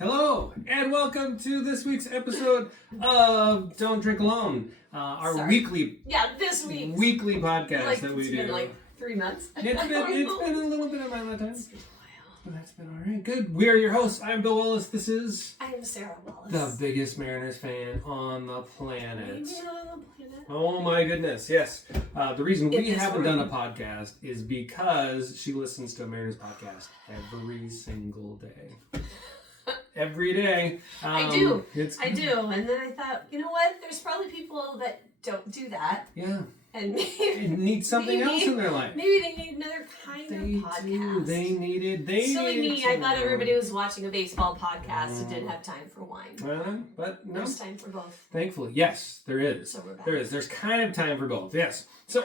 Hello, and welcome to this week's episode of Don't Drink Alone, our weekly podcast that we do. It's been like 3 months. It's been a little bit of my time. But that's been all right. Good. We are your hosts. I'm Bill Wallace. This is... I'm Sarah Wallace. The biggest Mariners fan on the planet. Maybe on the planet. Oh my goodness, yes. The reason we haven't done a podcast is because she listens to a Mariners podcast every single day. Every day. I do. And then I thought, you know what? There's probably people that don't do that. Yeah. And maybe need something else in their life. Maybe they need another kind of podcast. They needed Silly me, I thought everybody was watching a baseball podcast and didn't have time for wine. But no. There's time for both. Thankfully, yes, there is. So we're back. There is. There's kind of time for both, yes. So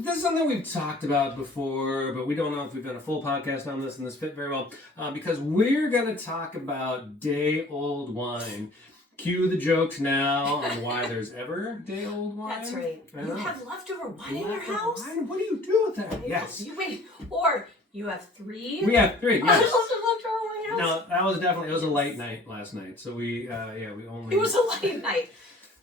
this is something we've talked about before, but we don't know if we've done a full podcast on this, and this fit very well, because we're going to talk about day-old wine. Cue the jokes now on why there's ever day-old wine. That's right. You have leftover wine in your house? Wine? What do you do with that? Yes. You wait. Or you have 3? We have 3, yes. Bottles of leftover wine in your house? No, it was a light night last night. So we only... It was a light night.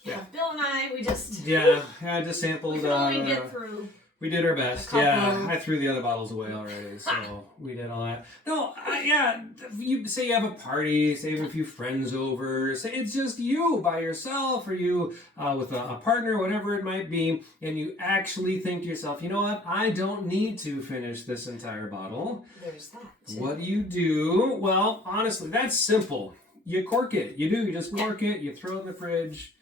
Yeah, Bill and I, we just... Yeah, I just sampled... We could only get through... We did our best. Yeah, I threw the other bottles away already, so we did all that. No, you say you have a party, say you have a few friends over, say it's just you by yourself, or you with a partner, whatever it might be, and you actually think to yourself, you know what, I don't need to finish this entire bottle. There's that, too. What do you do? Well, honestly, that's simple. You cork it. You just cork it, you throw it in the fridge.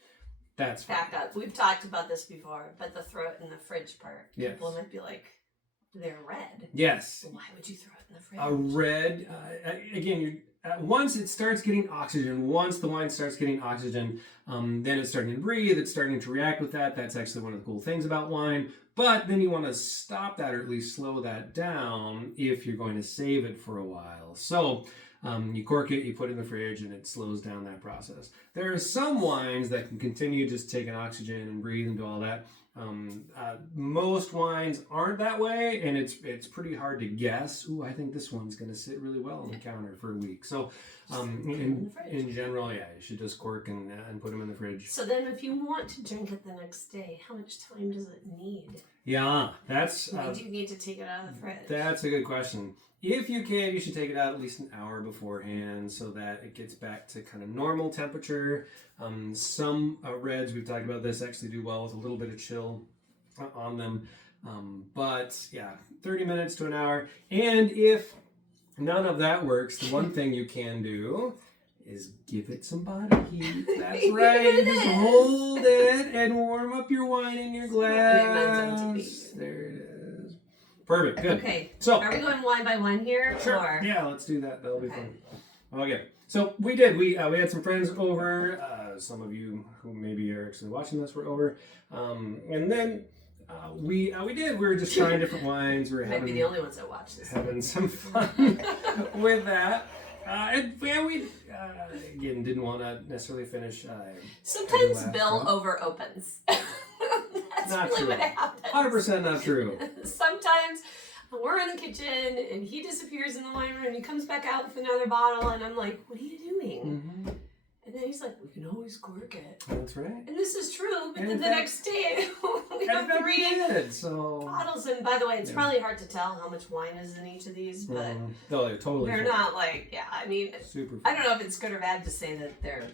That's back up. We've talked about this before, but the throw it in the fridge part. Yes. People might be like, they're red. Yes. Why would you throw it in the fridge? A red, again, once it starts getting oxygen, once the wine starts getting oxygen, then it's starting to breathe, it's starting to react with that. That's actually one of the cool things about wine. But then you want to stop that, or at least slow that down if you're going to save it for a while. So you cork it, you put it in the fridge, and it slows down that process. There are some wines that can continue just taking oxygen and breathe and do all that. Most wines aren't that way, and it's pretty hard to guess. Ooh, I think this one's going to sit really well on the counter for a week. So in general, you should just cork and put them in the fridge. So then if you want to drink it the next day, how much time does it need? Yeah, that's... When do you need to take it out of the fridge? That's a good question. If you can, you should take it out at least an hour beforehand so that it gets back to kind of normal temperature. Some reds, we've talked about this, actually do well with a little bit of chill on them. But yeah, 30 minutes to an hour. And if none of that works, the one thing you can do is give it some body heat. That's right. Just hold it and warm up your wine in your glass. There it is. Perfect. Good. Okay. So, are we going wine by wine here? Sure. Or? Yeah, let's do that. That'll be fun. Okay. So we did. We had some friends over. Some of you who maybe are actually watching this were over. And then we did. We were just trying different wines. We were might be the only ones that watch this. Having some fun with that. And we again didn't want to necessarily finish. Sometimes Bill over opens. That's not really true. what happens. 100% not true. Sometimes we're in the kitchen and he disappears in the wine room and he comes back out with another bottle and I'm like, what are you doing? Mm-hmm. And then he's like, we can always cork it. That's right. And this is true, but then the next day we have 3 bottles. And by the way, it's probably hard to tell how much wine is in each of these, but no, they're totally they're not like, I mean, super fun. I don't know if it's good or bad to say that they're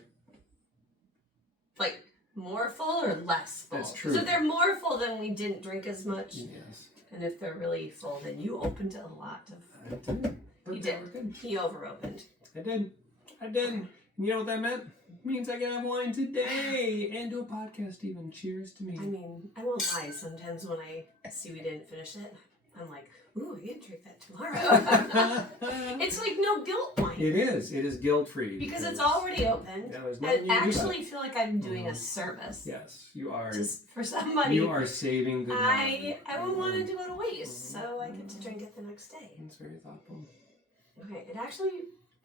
like more full or less full. That's true. So if they're more full, then we didn't drink as much. Yes. And if they're really full, then you opened a lot of... I did. He did. He over-opened. I did. You know what that meant? It means I can have wine today and do a podcast even. Cheers to me. I mean, I won't lie. Sometimes when I see we didn't finish it, I'm like, ooh, we can drink that tomorrow. It's like no guilt wine. It is. It is guilt-free. Because it's already opened. Yeah, I actually feel like I'm doing a service. Yes, you are. Just for somebody. You are saving good wine. I wouldn't want to do it a waste, so I get to drink it the next day. That's very thoughtful. Okay, it actually...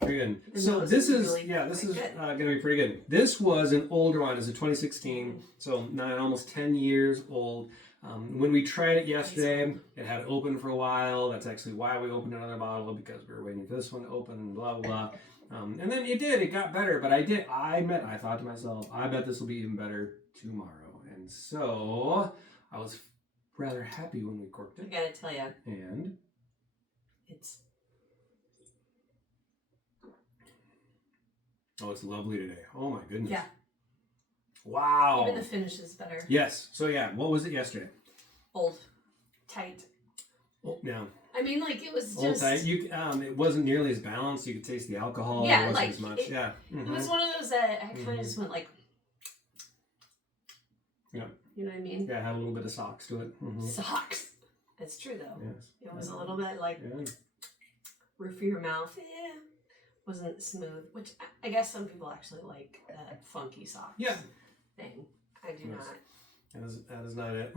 Very good. So this is really going to be pretty good. This was an older wine. It's a 2016, so almost 10 years old. When we tried it yesterday, it had open for a while. That's actually why we opened another bottle, because we were waiting for this one to open and blah, blah, blah. And then it got better, but I thought to myself, I bet this will be even better tomorrow. And so I was rather happy when we corked it. I gotta tell you. And it's lovely today. Oh my goodness. Yeah. Wow. Even the finish is better. Yes. So yeah, what was it yesterday? Old. Tight. Oh, yeah. I mean, like, it was Old just... tight. It wasn't nearly as balanced. You could taste the alcohol. Yeah, it wasn't like, as much. it Mm-hmm. was one of those that I kind of just went like... Yeah. You know what I mean? Yeah, it had a little bit of socks to it. Mm-hmm. Socks. That's true, though. Yes. It was a little bit like... Yeah. Roof of your mouth. Wasn't smooth. Which I guess some people actually like that funky socks thing. I do not. That is not it.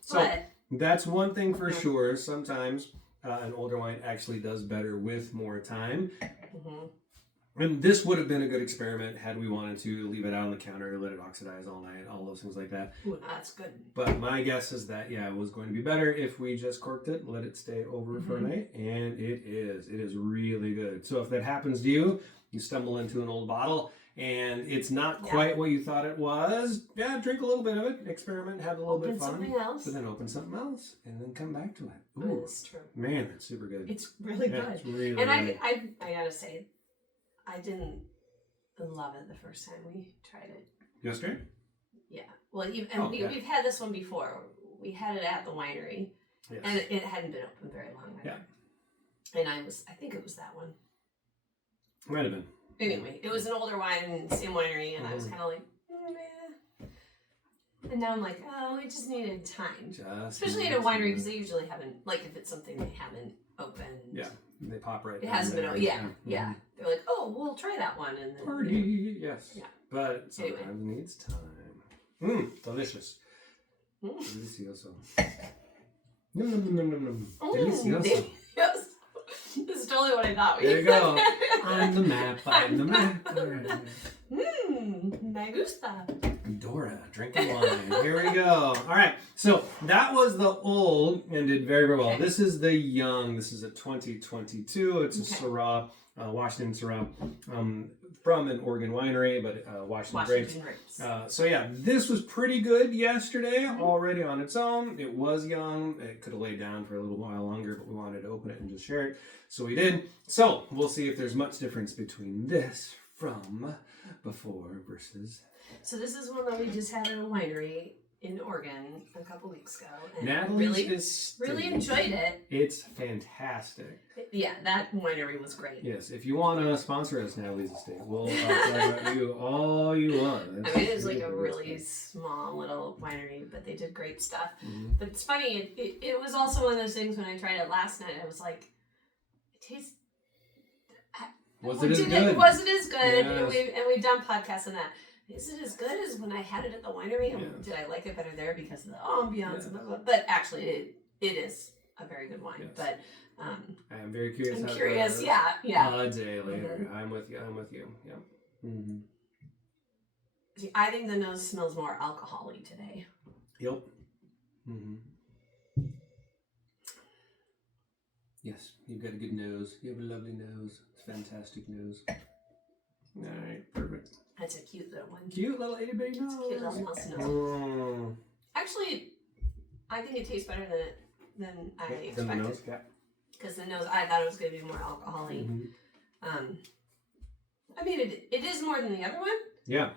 So But... that's one thing for sure. Sometimes an older wine actually does better with more time. Mm-hmm. And this would have been a good experiment had we wanted to leave it out on the counter, let it oxidize all night, all those things like that. Ooh, that's good. But my guess is that, it was going to be better if we just corked it, let it stay over for a night, and it is. It is really good. So if that happens to you, you stumble into an old bottle, and it's not quite what you thought it was, drink a little bit of it, experiment, have a little bit of fun. Open something else. But then open something else, and then come back to it. Ooh, That's true. Man, that's super good. It's really good. It's really and good. I gotta say, I didn't love it the first time we tried it. Yesterday? Yeah. Well, we've had this one before. We had it at the winery, and it hadn't been open very long. Yeah. And I think it was that one. Might have been. Anyway, it was an older wine, same winery, and I was kind of like, meh. And now I'm like, oh, we just needed time. Especially at a winery, because they usually haven't, like, if it's something they haven't opened. Yeah, they pop right. It hasn't been, yeah. They're like, oh, we'll try that one, and then party, yes. Yeah. But sometimes it needs time. Delicious. Delicioso. Nom nom nom nom nom. Delicioso. Yes. This is totally what I thought. There you go. I'm the map. I'm the map. Me gusta. Dora, drinking wine. Here we go. All right. So that was the old and did very, very well. Okay. This is the young. This is a 2022. It's a Syrah, Washington Syrah, from an Oregon winery, but Washington grapes. So yeah, this was pretty good yesterday already on its own. It was young. It could have laid down for a little while longer, but we wanted to open it and just share it. So we did. So we'll see if there's much difference between this from before versus... So this is one that we just had at a winery in Oregon a couple weeks ago. And Natalie's really enjoyed it. It's fantastic. Yeah, that winery was great. Yes, if you want to sponsor us, Natalie's Estate, we'll talk about you all you want. I mean, it was like a really small little winery, but they did great stuff. But it's funny, it was also one of those things when I tried it last night, I was like, it tastes... Was it as good? Was it as good? Yes. And we've done podcasts on that. Is it as good as when I had it at the winery? Did I like it better there because of the ambiance? Yes. But actually, it is a very good wine. Yes. But I am very curious. I'm curious. Yeah. A day later. I'm with you. Yeah. See, I think the nose smells more alcohol-y today. Yep. Yes, you've got a good nose. You have a lovely nose. It's a fantastic nose. All right, perfect. That's a cute little one. Cute little itty bitty nose. It's a cute little mouse nose. Actually, I think it tastes better than I expected. Than the nose, yeah. Because the nose, I thought it was going to be more alcohol-y. I mean, it is more than the other one. Yeah.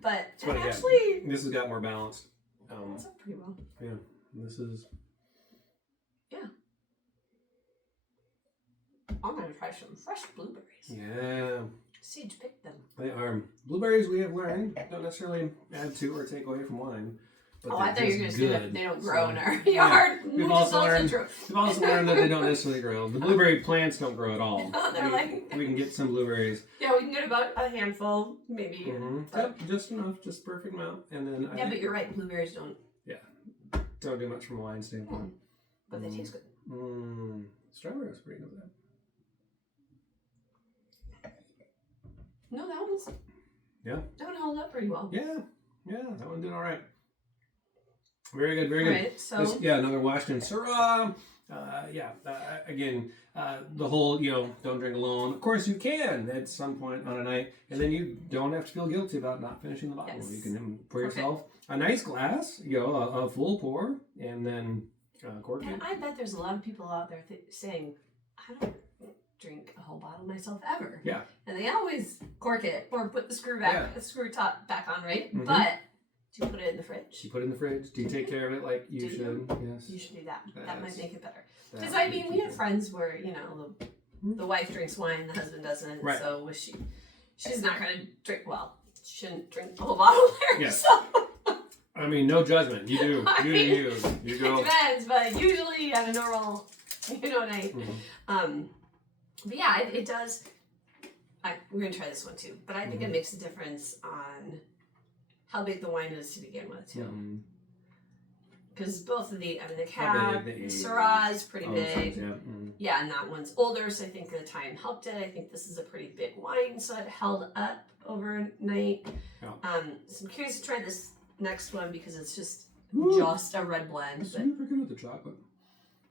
But actually... This has got more balance. That's up pretty well. Yeah, this is... Yeah. I'm going to try some fresh blueberries. Yeah. Sage picked them. They are. Blueberries, we have learned, don't necessarily add to or take away from wine. But I thought you were going to say that they don't grow in our yard. We've also learned that they don't necessarily grow. The blueberry plants don't grow at all. We can get some blueberries. Yeah, we can get about a handful, maybe. Yep, just enough, just perfect amount. And then but you're right, blueberries don't. Yeah, don't do much from a wine standpoint. But they taste good. Strawberry was pretty good with that. No, that one's... Yeah? That one held up pretty well. Yeah, that one did all right. Very good, very good. Right, so Another Washington Syrah. Again, the whole, don't drink alone. Of course, you can at some point on a night, and then you don't have to feel guilty about not finishing the bottle. Yes. You can pour yourself a nice glass, a full pour, and then cork it. And I bet there's a lot of people out there saying, I don't drink a whole bottle myself ever. Yeah. And they always cork it or put the screw top back on, right? Mm-hmm. But do you put it in the fridge? You put it in the fridge. Do you take care of it like you should? Yes. You should do that. That might make it better. That Because would we have friends where the wife drinks wine, the husband doesn't. Right. So she's not going to drink. Well, she shouldn't drink the whole bottle there. Yes. So. I mean, no judgment. You do. You go. It depends, but usually at a normal, night. Mm-hmm. But yeah, it does. We're gonna try this one too, but I think it makes a difference on how big the wine is to begin with too. Because both of the cab, the Syrah is pretty big. Yeah, and that one's older, so I think the time helped it. I think this is a pretty big wine, so it held up overnight. Yeah. So I'm curious to try this next one because it's just a red blend. Super good with the chocolate.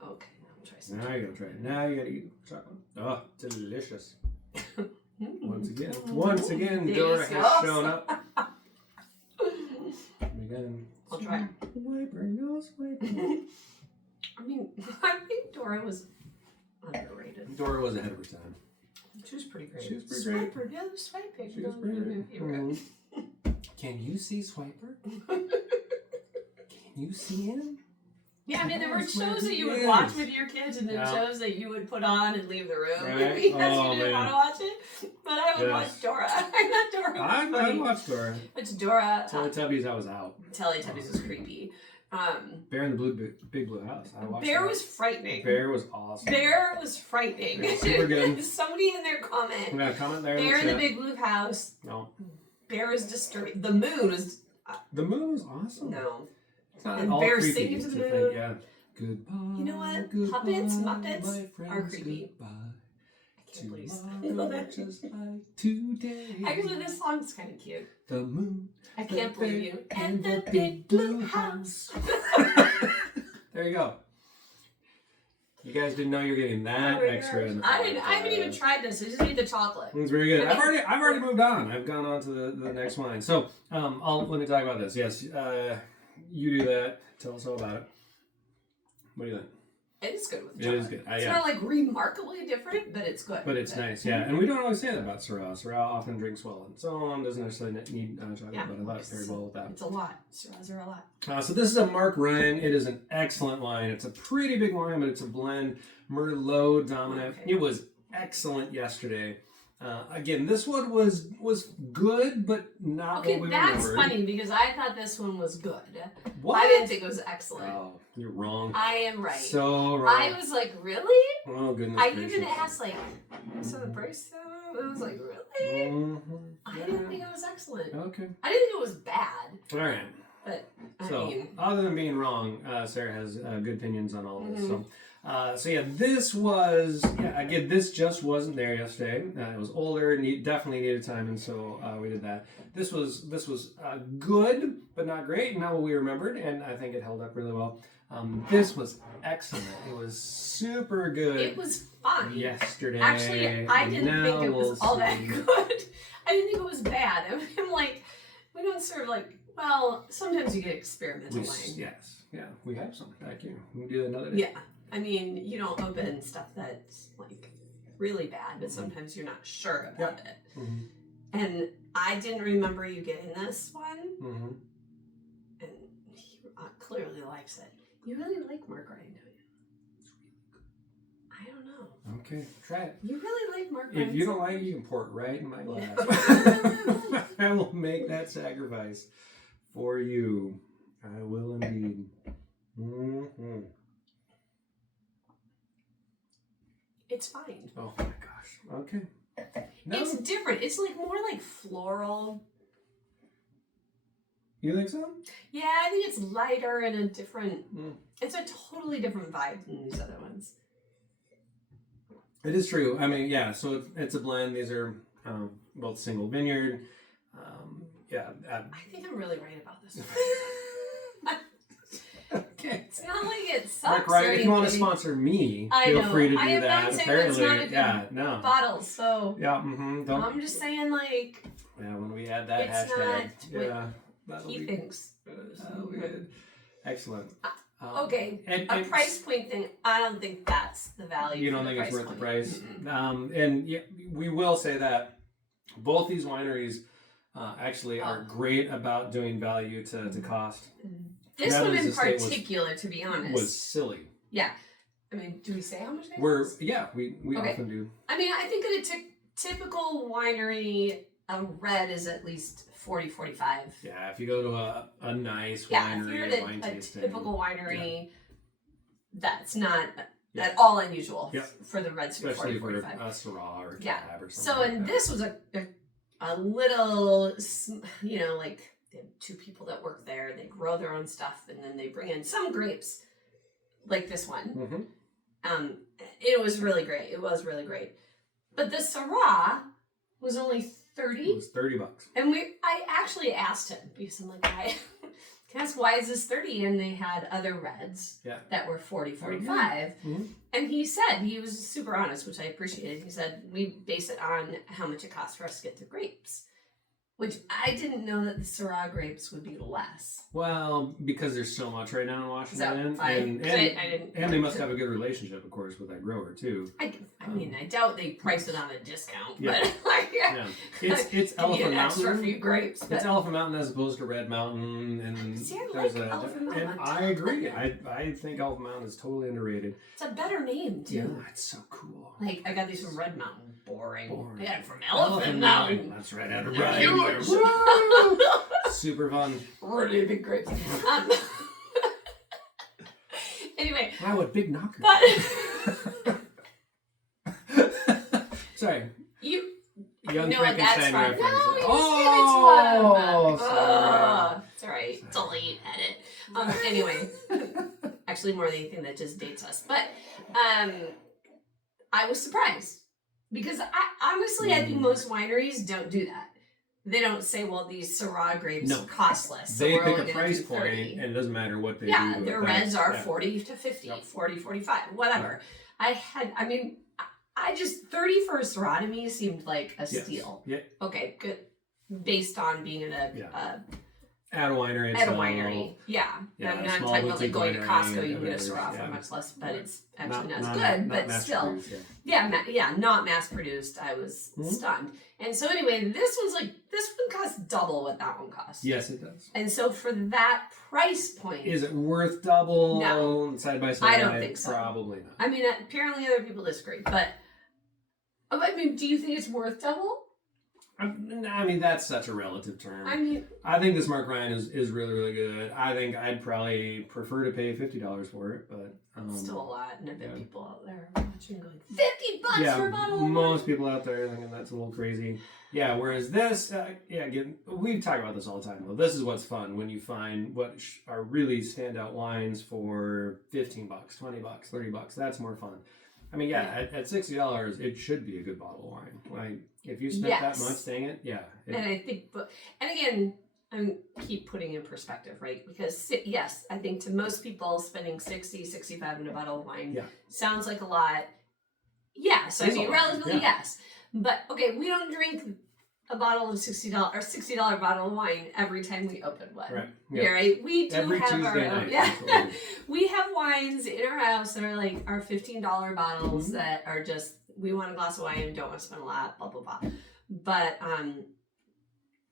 Okay, now I'm try some. Now you gotta try it. Now you gotta eat chocolate. Oh, delicious. Once again, Dora has shown up. Again, I'll try. Swiper, no swiper. I mean, I think Dora was underrated. Dora was ahead of her time. She was pretty great. She was pretty great. Swiper, yeah, swiping. She was pretty great. Can you see Swiper? Can you see him? Yeah, I mean, there were shows that you would watch with your kids and then shows that you would put on and leave the room right? because you didn't want to watch it. But I would watch Dora. I thought Dora was funny. I watched Dora. It's Dora. Teletubbies, I was out. Teletubbies was creepy. Bear in the Big Blue House. I watched Bear that. was frightening. Bear was awesome. Bear was frightening. Bear was super good. Somebody in there comment. Yeah, comment there. Bear in the Big Blue House. No. Bear is disturbing. The moon was. The moon was awesome. No. It's not And all Bear creepy singing to the moon. think, yeah. Goodbye. You know what? Goodbye, Muppets are creepy. Goodbye. I can't believe Tomorrow, just like today. Actually, this song's kind of cute. The moon. I can't believe you. And the big blue house. There you go. You guys didn't know you're getting that extra. In the I haven't even tried this. I just need the chocolate. It's very good. I've already moved on. I've gone on to the next wine. So let me talk about this. Yes, you do that. Tell us all about it. What do you think? It is good with It chocolate. is good. It's not like remarkably different, but it's good. But it's nice, yeah. And we don't always say that about Syrah. Syrah often drinks well on its own, doesn't necessarily need chocolate, but I thought it paired well with that. It's a lot. Syrahs are a lot. So this is a Mark Ryan. It is an excellent wine. It's a pretty big wine, but it's a blend. Merlot dominant. Okay. It was excellent yesterday. Again, this one was good, but not what we that's remembered. funny because I thought this one was good. What? I didn't think it was excellent. Oh, you're wrong. I am right. So wrong. I was like, really? Oh, goodness I gracious. even asked, like, so the price? I was like, really? Mm-hmm. I didn't think it was excellent. Okay. I didn't think it was bad. All right. But, So, I mean, other than being wrong, Sarah has good opinions on all of this. Mm-hmm. So yeah, this was, again, this just wasn't there yesterday. It was older, definitely needed time, and so we did that. This was good, but not great, not what we remembered, and I think it held up really well. This was excellent. It was super good. it was fun. Yesterday. Actually, I didn't think it was all that see. good. I didn't think it was bad. I'm like, we don't serve well, sometimes you get experimental wine. Yes, yeah, we have some back here. We can do another day. Yeah. I mean, you don't open stuff that's really bad, but sometimes you're not sure about it. Mm-hmm. And I didn't remember you getting this one, Mm-hmm. and he clearly likes it. You really like Mark Ryan, don't you? I don't know. Okay, try it. You really like Mark Ryan. If you don't like it, you can pour it right in my glass. I will make that sacrifice for you. I will indeed. Mm-hmm. It's fine. Oh my gosh. Okay. No. It's different. It's more like floral. You think so? Yeah, I think it's lighter and a different. It's a totally different vibe than these other ones. It is true. I mean, yeah. So it's a blend. These are both single vineyard. I think I'm really right about this. Okay. It's not like it sucks. Mark Ryan, or if you want to anything. sponsor me, I feel know. free to do I am that. not saying that it's Apparently, not a yeah, good no. bottle, so Yeah, don't. I'm just saying, like, Yeah, when we add that it's hashtag, not yeah, what that'll he be thinks. that'll be good. Excellent. Okay, a price point thing, I don't think that's the value. You don't think it's worth the price? And yeah, we will say that both these wineries actually are great about doing value to cost. This one in Estate particular, to be honest, was silly. Yeah. I mean, do we say how much it we Okay. often do. I mean, I think at a typical winery, a red is at least 40, 45. Yeah, if you go to a nice Yeah, if winery, you're or at wine a tasting, typical winery, that's not Yeah. at all unusual Yeah. for the reds to be especially 40, for 45. a Syrah or a Yeah. Cab or something. So, and this was a little, you know, like they have 2 people that work there. They grow their own stuff, and then they bring in some grapes, like this one. It was really great. It was really great. But the Syrah was only 30. It was $30. And I actually asked him because I'm like, can I ask why is this 30? And they had other reds that were 40, 45. And he said, he was super honest, which I appreciated. He said, we base it on how much it costs for us to get the grapes. Which I didn't know that the Syrah grapes would be less. Well, because there's so much right now in Washington, I didn't. And they must have a good relationship, of course, with that grower too. I mean, I doubt they price it on a discount, Yeah. but Yeah, it's Elephant extra Mountain. few grapes. But It's Elephant Mountain as opposed to Red Mountain, and see, I there's like Elephant Mountain. and I agree. I think Elephant Mountain is totally underrated. It's a better name too. Yeah, it's so cool. Like I got these from Red Mountain. Boring. I got it from Elephant Elephant Mountain. That's right out of They're Ryan. huge. Woo! Super fun. Really big grapes. Anyway. Wow, what big knocker. But Sorry. Young know what that's Frankenstein from. reference. No, you Oh, just sorry. it's alright. Delete, edit. Anyway. Actually more than anything that just dates us. But I was surprised. Because honestly, I think most wineries don't do that. They don't say, well, these Syrah grapes cost less. So they we're pick only a gonna price do point, 30. and it doesn't matter what they do. Yeah, their reds are 40 to 50, Yep. 40, 45, whatever. I just, 30 for a Syrah to me seemed like a steal. Yeah. Okay, good. Based on being in at a winery. At a winery, yeah. Yeah, I'm not small talking about like boutique going to winery, Costco, you can get a whatever, Syrah for yeah. much less, but it's actually not as not good, not but mass still. produced, Not mass produced. I was stunned. And so anyway, this one costs double what that one cost. Yes, it does. And so for that price point, is it worth double? No. Side by side? I don't think so. Probably not. I mean, apparently other people disagree, but I mean, do you think it's worth double? I mean, that's such a relative term. I mean, I think this Mark Ryan is really, really good. I think I'd probably prefer to pay $50 for it, but it's still a lot, and I bet people out there are watching going, $50 for a bottle of wine? Most people out there are thinking that's a little crazy. Yeah, whereas this, again, we talk about this all the time, though. This is what's fun when you find what are really standout wines for $15, $20, $30. That's more fun. I mean, at $60, it should be a good bottle of wine. Like, if you spent that much, dang it, And I think, and again, I keep putting in perspective, right? Because, yes, I think to most people, spending $60, $65 on a bottle of wine sounds like a lot. Yes, I mean, relatively, yes. But, okay, we don't drink a bottle of $60 or $60 bottle of wine every time we open one. Right. Yeah. Right? We do every have Tuesday our own. night. Yeah. We have wines in our house that are like our $15 bottles that are just, we want a glass of wine and don't want to spend a lot, blah, blah, blah. But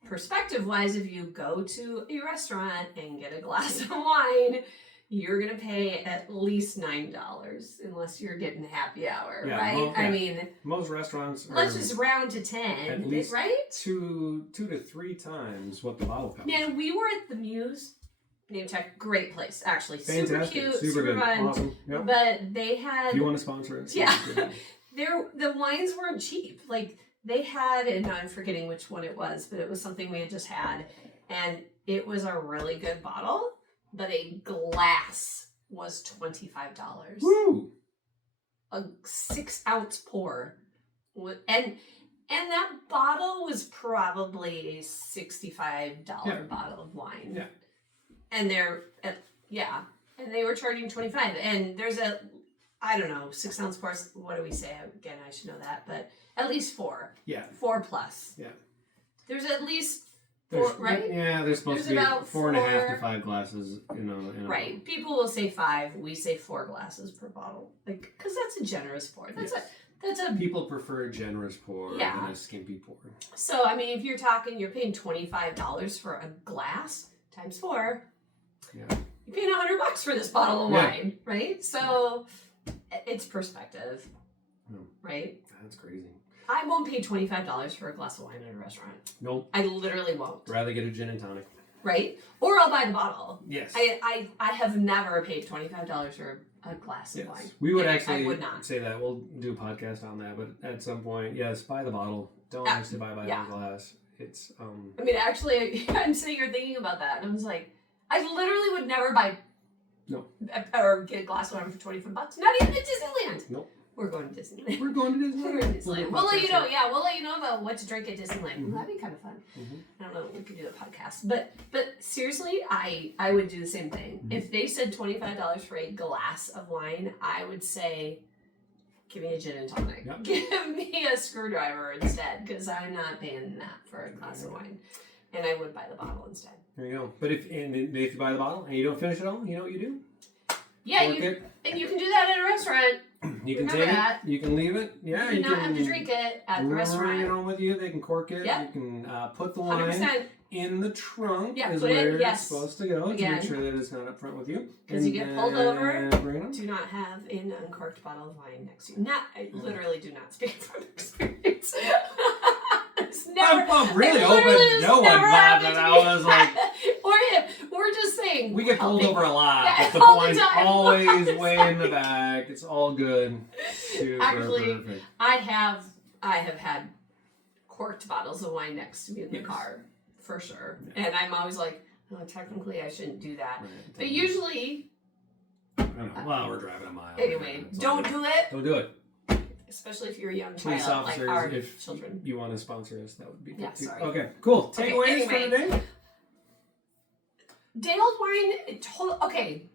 perspective wise, if you go to a restaurant and get a glass of wine, you're going to pay at least $9 unless you're getting happy hour, right? I mean, most restaurants let's just round to 10, at least right? 2 to 3 times what the bottle costs. Man, we were at the Muse. Name check, great place, actually. Fantastic. Super cute, super good, fun. awesome. Yep. But they had... If you want to sponsor it? Yeah. The wines weren't cheap. Like, they had, and I'm forgetting which one it was, but it was something we had just had. And it was a really good bottle, but a glass was $25. Woo! A 6-ounce pour. And that bottle was probably a $65 bottle of wine. Yeah. And and they were charging $25. And there's I don't know, 6 ounce pours. What do we say? Again, I should know that, but at least 4. Yeah. 4 plus. Yeah. There's at least 4, right? Yeah, there's supposed to be about 4.5 to 5 glasses. Right. People will say 5. We say 4 glasses per bottle, like because that's a generous pour. That's a people prefer a generous pour than a skimpy pour. So I mean, if you're paying $25 for a glass times 4. Yeah. You're paying $100 for this bottle of wine, right? So it's perspective, right? That's crazy. I won't pay $25 for a glass of wine at a restaurant. Nope. I literally won't. Rather get a gin and tonic. Right? Or I'll buy the bottle. Yes. I have never paid $25 for a glass of wine. We would actually I would not say that. We'll do a podcast on that, but at some point, yes, buy the bottle. Don't actually buy the glass. It's I mean, actually, I'm sitting here thinking about that, and I was like, I literally would never buy or get a glass of wine for $25. Not even at Disneyland. Nope. We're going to Disneyland. We're going to Disneyland. We're going to Disneyland. We'll let you know. Yeah, we'll let you know about what to drink at Disneyland. Mm-hmm. That'd be kind of fun. Mm-hmm. I don't know. We could do a podcast, but seriously, I would do the same thing. Mm-hmm. If they said $25 for a glass of wine, I would say, give me a gin and tonic. Yep. Give me a screwdriver instead, because I'm not paying that for a glass of wine, and I would buy the bottle instead. There you go. But if you buy the bottle and you don't finish it all, you know what you do? Yeah, and you can do that at a restaurant. You can take it. You can leave it. Yeah, you do not have to drink it at the restaurant. Bring it home with you. They can cork it. Yep. You can put the wine 100%. in the trunk. Yeah, is where it's supposed to go to make sure that it's not up front with you. Because you get pulled over. Do not have an uncorked bottle of wine next to you. I literally do not speak from experience. I'm really hoping no one thought that I was like. Or him. We're just saying. We get pulled over a lot. Yeah, but the wine's always way in the back. It's all good. Super perfect. I have had corked bottles of wine next to me in the car, for sure. Yeah. And I'm always like, oh, technically I shouldn't do that. Right, but usually. I don't know. Well, we're driving a mile. Anyway, don't do it. Don't do it. Especially if you're a young police child, officers, like our if children. You want to sponsor us, that would be good too. Sorry. Okay, cool. Takeaways for today? Day-old wine, okay.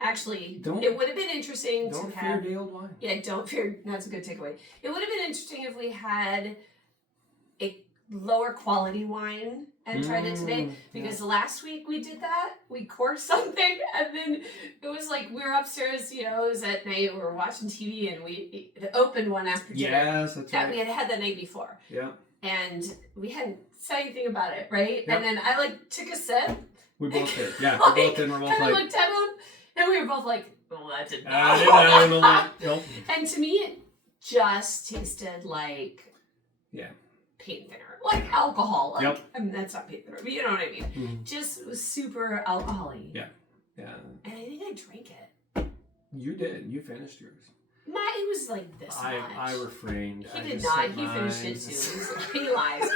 Actually, it would have been interesting to have... Don't fear day-old wine. Yeah, don't fear. That's a good takeaway. It would have been interesting if we had a lower quality wine and tried it today. Because last week we did that. We corked something and then it was like we were upstairs, it was at night. We were watching TV and we opened one after dinner. Yes, that's right. That we had the night before. Yeah. And we hadn't said anything about it, right? Yep. And then I took a sip. We both did. Yeah, we're both in. We're both kind of like... looked at him and we were both like, well, that did not. Nope. And to me, it just tasted like paint thinner. Like alcohol. Like, I mean, that's not paint thinner, but you know what I mean. Mm-hmm. Just was super alcohol-y. Yeah. Yeah. And I think I drank it. You did. You finished yours. It was like this much. I refrained. He did not. He finished it too. He lies.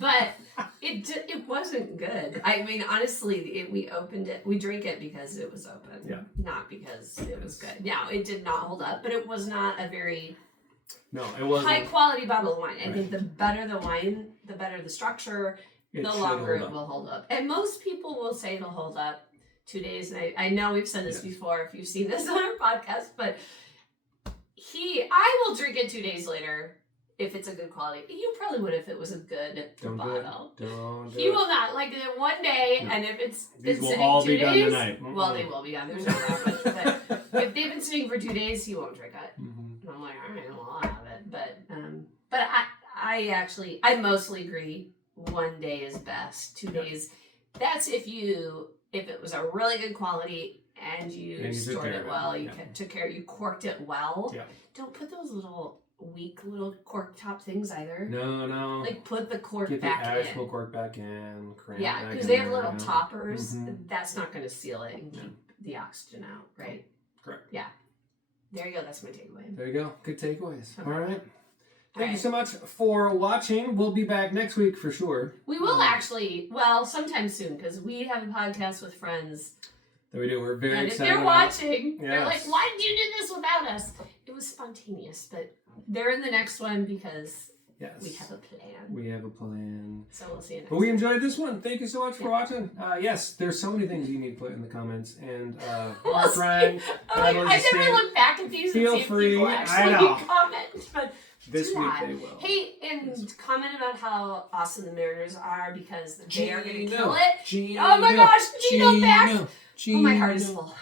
But it wasn't good. I mean, honestly, we opened it. We drank it because it was open. Yeah. Not because it was good. Now, it did not hold up, but it was not a very... No, it wasn't. High quality bottle of wine. I think the better the wine, the better the structure, the longer it will hold up. And most people will say it'll hold up 2 days. And I know we've said this before if you've seen this on our podcast, but I will drink it 2 days later if it's a good quality. You probably would if it was a good bottle. Don't do he will not like it one day, and if it's these been will sitting all 2 be days, done tonight. Mm-hmm. Well, they will be done. There's no doubt. But if they've been sitting for 2 days, he won't drink it. Mm-hmm. And I'm like, all right, well, I'll have it. But I mostly agree. 1 day is best. 2 days. That's if it was a really good quality and you stored it well. You took care. You corked it well. Yeah. Don't put those weak little cork top things either. No. Like put the cork back in. Get the actual cork back in. Yeah, because they have little toppers. Mm-hmm. That's not going to seal it and keep the oxygen out, right? Correct. Yeah. There you go. That's my takeaway. There you go. Good takeaways. Okay. All right. Thank you so much for watching. We'll be back next week for sure. We will actually, sometime soon, because we have a podcast with friends. That we do. We're very excited. If they're watching, they're like, why did you do this without us? It was spontaneous, but they're in the next one because Yes. We have a plan. We have a plan. So we'll see you next But we time. enjoyed this one. Thank you so much for watching. Yes, there's so many things you need to put in the comments. And Mark, Ryan, I never look back at these feel and see if free. people I actually know. comment. But This do week that. they will. Hey, and comment about how awesome the Mariners are because they are going to Gino. kill it. Gino. Oh my gosh, Gino back! Gino. Oh, my heart is full.